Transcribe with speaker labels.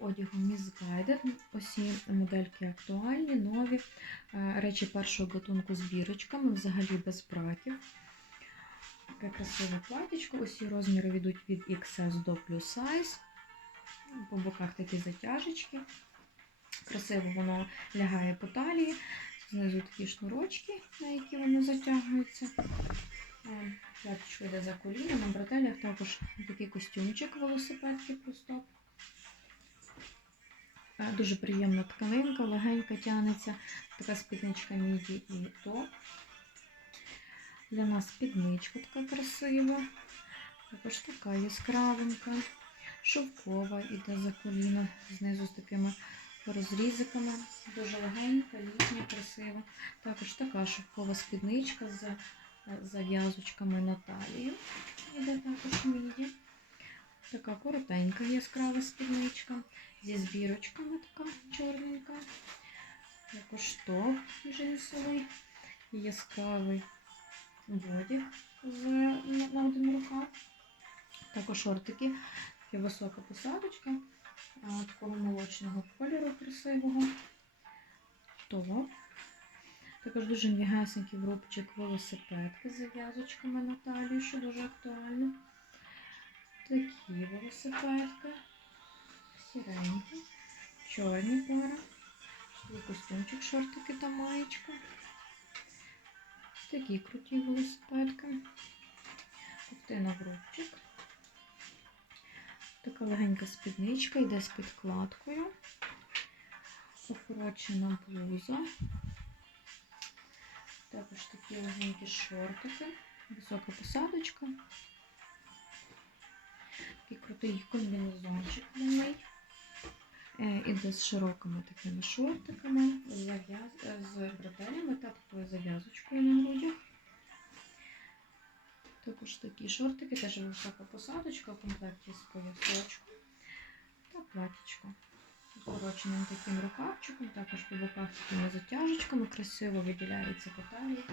Speaker 1: одягу Miss Guided. Усі модельки актуальні, нові. Е, Речі першого гатунку з бірочками, взагалі без браків. Таке красиве платічко. Усі розміри йдуть від XS до plus size. По боках такі затяжечки. Красиво воно лягає по талії. Знизу такі шнурочки, на які воно затягується. Е, Платічко йде за коліна. На бретелях також такий костюмчик велосипедки просто. Е, Дуже приємна тканинка, легенька тянеться. Така спідничка міді і топ. Для нас спідничка така красива. Також така яскравенька, шовкова іде за коліна, знизу з такими розрізиками. Дуже легенька, літня, красива. Також така шовкова спідничка з е, зав'язочками на талію. Іде також міді. Така коротенька яскрава спідничка. Зі збірочками така чорненька. Також топ джинсовий, яскравий бодік на, один рукав. Також шортики, такі висока посадочка, такого молочного кольору красивого. Топ. Також дуже м'ягесенький врубчик велосипедки з зав'язочками на талію, що дуже актуально. Такі велосипедки. Сіренькі, чорні пара. Такий костюмчик, шортики та маєчка. Такі круті велосипедки. Ковтина врубчик. Така легенька спідничка, йде з підкладкою. Укорочена блуза. Також такі легенькі шортики. Висока посадочка. Такий крутий комбінезончик прямий. Е, Іде з широкими такими шортиками, е, з бретелями та такою зав'язочкою на грудях. Також такі шортики, теж висока посадочка в комплекті з поясочком та платічко. Укороченим таким рукавчиком, також по боках такими затяжечками, красиво виділяється по талії.